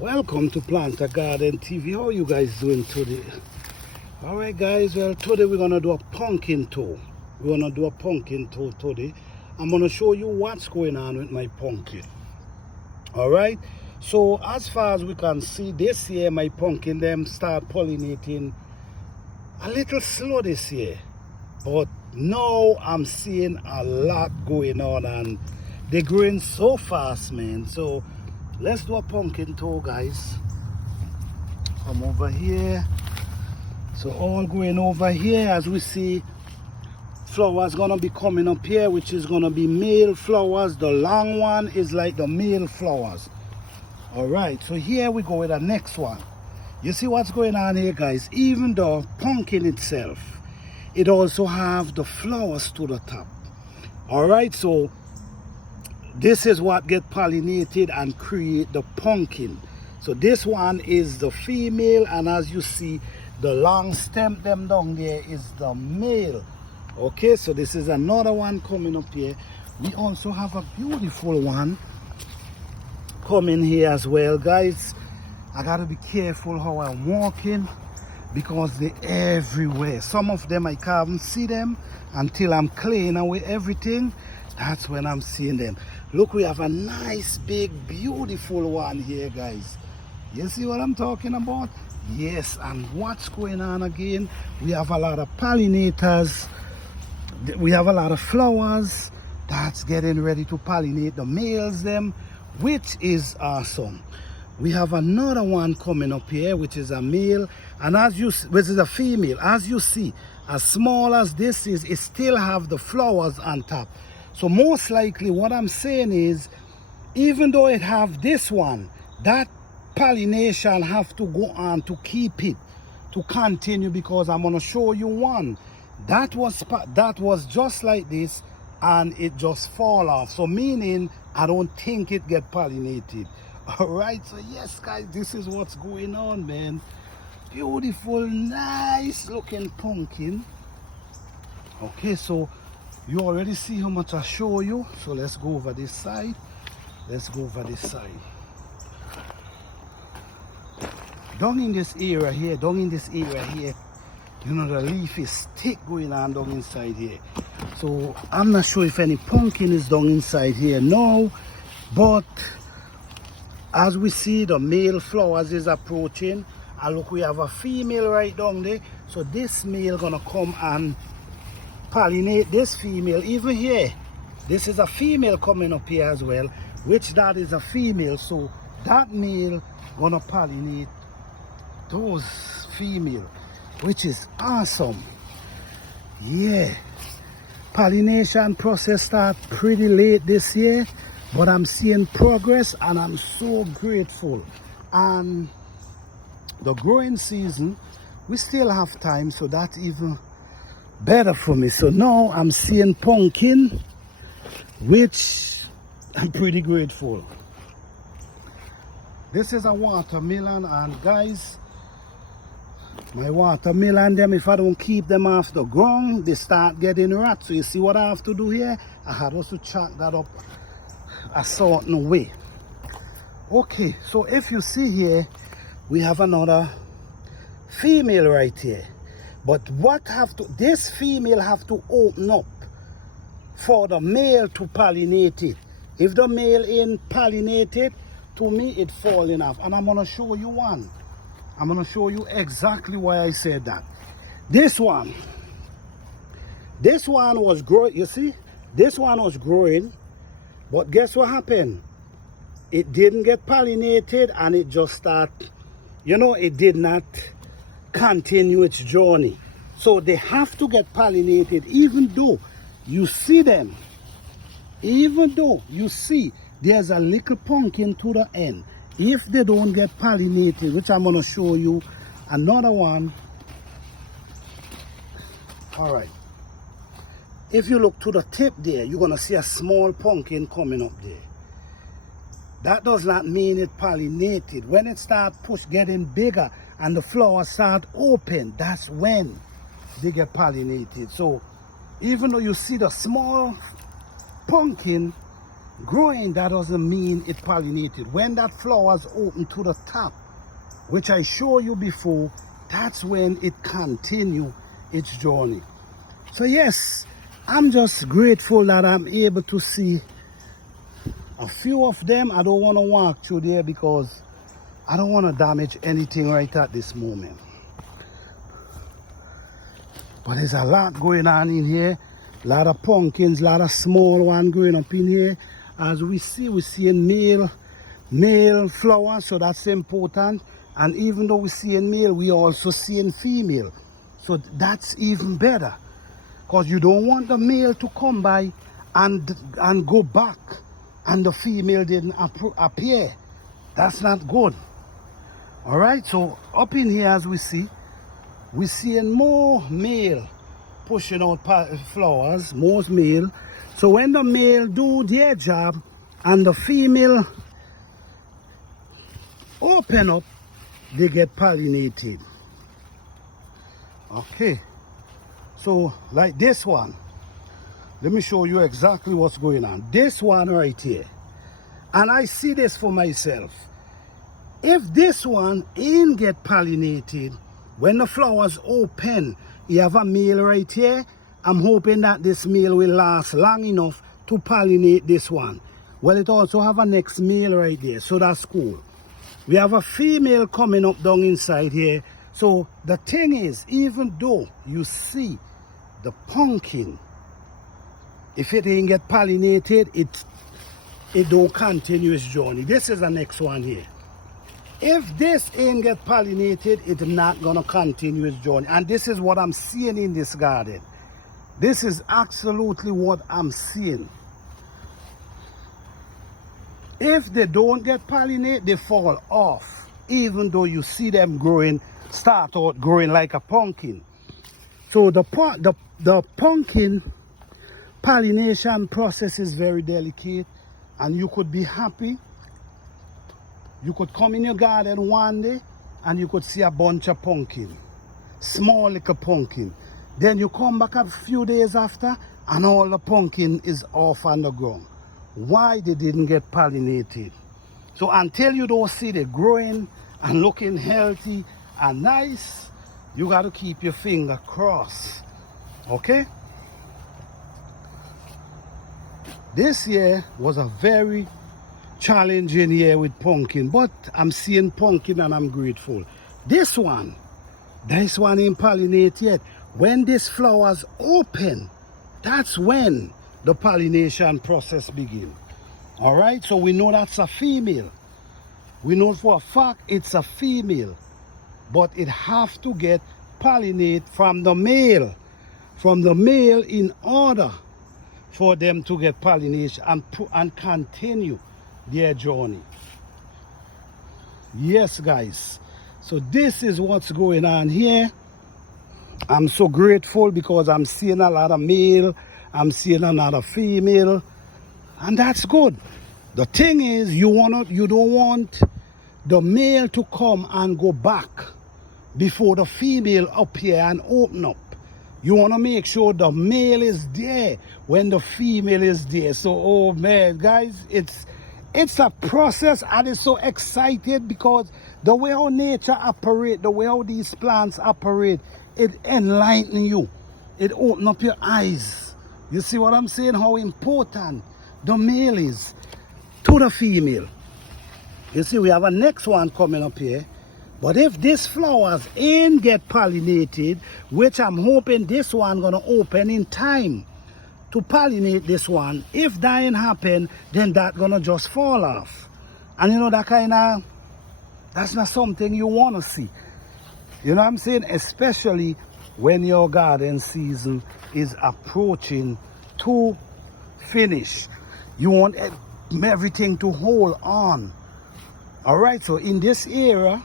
Welcome to Planter Garden TV. How are you guys doing today? Alright guys, well today we're gonna do a pumpkin tour. Today. I'm gonna show you what's going on with my pumpkin. Alright, so as far as we can see this year, my pumpkin them start pollinating a little slow this year, but now I'm seeing a lot going on and they're growing so fast, man. So let's do a pumpkin tour, guys. Come over here. So all going over here, as we see, flowers gonna be coming up here, which is gonna be male flowers. The long one is like the male flowers. All right, so here we go with the next one. You see what's going on here, guys? Even the pumpkin itself, it also have the flowers to the top. All right, so this is what get pollinated and create the pumpkin. So this one is the female, and as you see, the long stem them down there is the male. Okay, so this is another one coming up here. We also have a beautiful one coming here as well, guys. I gotta be careful how I'm walking because they're everywhere. Some of them I can't even see them until I'm cleaning away everything. That's when I'm seeing them. Look, we have a nice big beautiful one here, guys. You see what I'm talking about? Yes. And what's going on again? We have a lot of pollinators. We have a lot of flowers that's getting ready to pollinate the males them, which is awesome. We have another one coming up here, which is a male, and which is a female. As you see, as small as this is, it still have the flowers on top. So most likely what I'm saying is, even though it have this one, that pollination have to go on to keep it, to continue, because I'm going to show you one. That was just like this and it just fall off. So meaning, I don't think it get pollinated. All right, so yes, guys, this is what's going on, man. Beautiful, nice looking pumpkin. Okay, so you already see how much I show you. So let's go over this side. Down in this area here, you know, the leaf is thick going on down inside here. So I'm not sure if any pumpkin is down inside here now, but as we see, the male flowers is approaching, and look, we have a female right down there. So this male gonna come and pollinate this female. Even here, this is a female coming up here as well, which that is a female. So that male gonna pollinate those female, which is awesome. Yeah, pollination process start pretty late this year, but I'm seeing progress and I'm so grateful. And the growing season, we still have time, so that's even better for me. So now I'm seeing pumpkin, which I'm pretty grateful. This is a watermelon, and guys, my watermelon them, if I don't keep them off the ground, they start getting rot. So you see what I have to do here? I had also chop that up a certain way. Okay, so if you see here, we have another female right here. But this female have to open up for the male to pollinate it. If the male ain't pollinated, to me it falling off. And I'm gonna show you one. I'm gonna show you exactly why I said that. This one was growing, you see? This one was growing, but guess what happened? It didn't get pollinated and it just started, you know, it did not continue its journey. So they have to get pollinated, even though you see them, even though you see there's a little pumpkin to the end. If they don't get pollinated, which I'm going to show you another one. All right, if you look to the tip there, you're going to see a small pumpkin coming up there. That does not mean it pollinated. When it starts getting bigger and the flowers start open, that's when they get pollinated. So even though you see the small pumpkin, growing, that doesn't mean it pollinated. When that flower's open to the top, which I showed you before, that's when it continue its journey. So yes, I'm just grateful that I'm able to see a few of them. I don't want to walk through there because I don't want to damage anything right at this moment. But there's a lot going on in here. A lot of pumpkins, a lot of small ones growing up in here. As we see, we're seeing male flowers, so that's important. And even though we're seeing male, we also seeing female. So that's even better. Because you don't want the male to come by and go back and the female didn't appear. That's not good. Alright, so up in here as we see, we're seeing more male pushing out flowers, most male. So when the male do their job and the female open up, they get pollinated. Okay, so like this one, let me show you exactly what's going on. This one right here, and I see this for myself. If this one ain't get pollinated, when the flowers open, you have a male right here. I'm hoping that this male will last long enough to pollinate this one. Well, it also have a next male right there, so that's cool. We have a female coming up down inside here. So the thing is, even though you see the pumpkin, if it ain't get pollinated, it don't continue its journey. This is the next one here. If this ain't get pollinated, it's not gonna continue its journey. And this is what I'm seeing in this garden. This is absolutely what I'm seeing. If they don't get pollinated, they fall off. Even though you see them growing, start out growing like a pumpkin. So the pumpkin pollination process is very delicate, and you could be happy. You could come in your garden one day and you could see a bunch of pumpkin, small little pumpkin. Then you come back a few days after and all the pumpkin is off on the ground. Why? They didn't get pollinated. So until you don't see it growing and looking healthy and nice, you got to keep your finger crossed. Okay? This year was a very challenging year with pumpkin, but I'm seeing pumpkin and I'm grateful. This one ain't pollinated yet. When these flowers open, that's when the pollination process begins. All right, so we know that's a female. We know for a fact it's a female, but it have to get pollinated from the male. From the male in order for them to get pollination and continue their journey. Yes, guys. So this is what's going on here. I'm so grateful because I'm seeing a lot of male, I'm seeing another female, and that's good. The thing is, you don't want the male to come and go back before the female appear and open up. You want to make sure the male is there when the female is there. So, oh man, guys, it's a process, and it's so excited because the way how nature operates, the way how these plants operate, it enlightens you. It opens up your eyes. You see what I'm saying? How important the male is to the female. You see, we have a next one coming up here. But if these flowers ain't get pollinated, which I'm hoping this one gonna open in time to pollinate this one, if that ain't happen, then that gonna just fall off. And you know, that's not something you wanna see. You know what I'm saying? Especially when your garden season is approaching to finish. You want everything to hold on. All right, so in this era,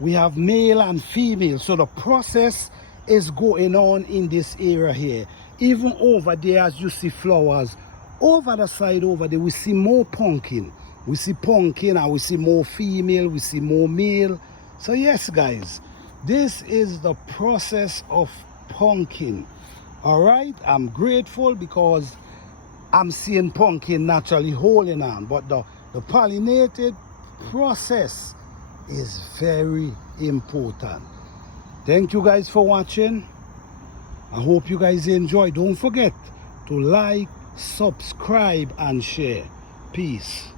we have male and female. So the process is going on in this area here. Even over there, as you see flowers, over the side over there, we see more pumpkin. We see pumpkin and we see more female, we see more male. So yes, guys, this is the process of pumpkin. All right, I'm grateful because I'm seeing pumpkin naturally holding on, but the pollinated process is very important. Thank you guys for watching. I hope you guys enjoy. Don't forget to like, subscribe, and share. Peace.